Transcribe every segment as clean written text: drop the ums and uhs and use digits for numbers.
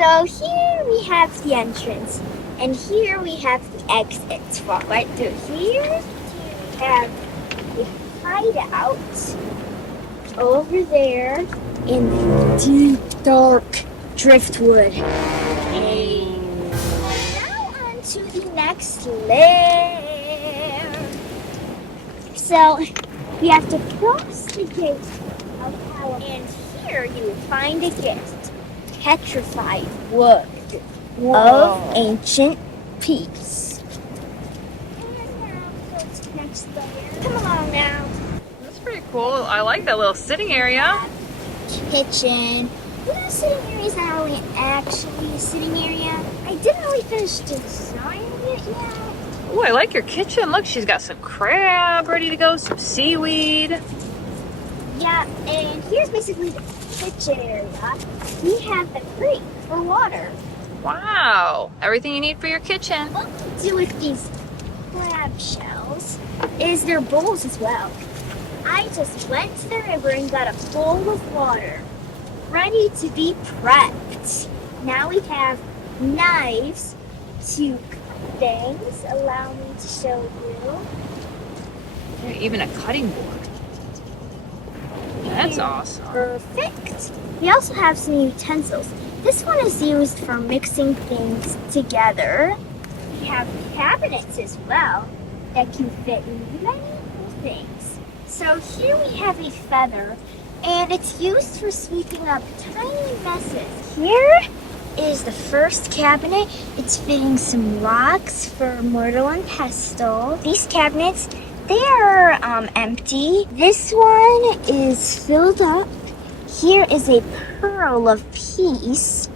So here we have the entrance, and here we have the exit. Walk right through here. We have the hideout over there in the deep, dark Driftwood. Hey. Now on to the next lair. So we have to cross the gate of power, and here you will find a gift: petrified wood of ancient peace. And now go to the next layer. Come along now. That's pretty cool. I like that little sitting area. Kitchen. You know, sitting area is not really actually a sitting area. I didn't really finish designing it yet. Ooh, I like your kitchen. Look, she's got some crab ready to go, some seaweed. Yeah, and here's basically the kitchen area. We have the creek for water. Wow, everything you need for your kitchen. What we do with these crab shells is they're bowls as well. I just went to the river and got a bowl of water ready to be prepped. Now we have knives to cut things. Allow me to show you. Yeah, even a cutting board. That's awesome. Perfect. We also have some utensils. This one is used for mixing things together. We have cabinets as well that can fit many things. So here we have a feather, and it's used for sweeping up tiny messes. Here is the first cabinet. It's fitting some rocks for mortar and pestle. These cabinets, they are empty. This one is filled up. Here is a pearl of peace.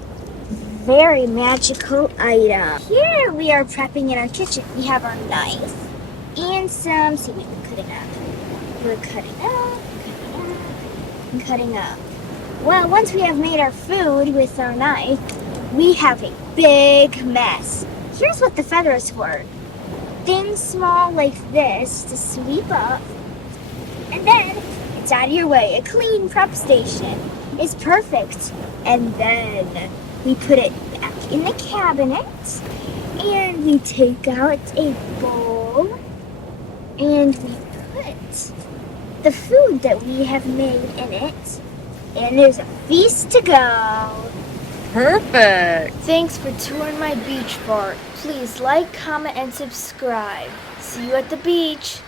Very magical item. Here we are prepping in our kitchen. We have our knife and some seaweed. We're cutting up, and cutting up. Well, once we have made our food with our knife, we have a big mess. Here's what the feather is for. Thin, small like this to sweep up, and then it's out of your way. A clean prep station is perfect. And then we put it back in the cabinet, and we take out a bowl, and we put the food that we have made in it, and there's a feast to go. Perfect. Thanks for touring my beach fort. Please like, comment, and subscribe. See you at the beach.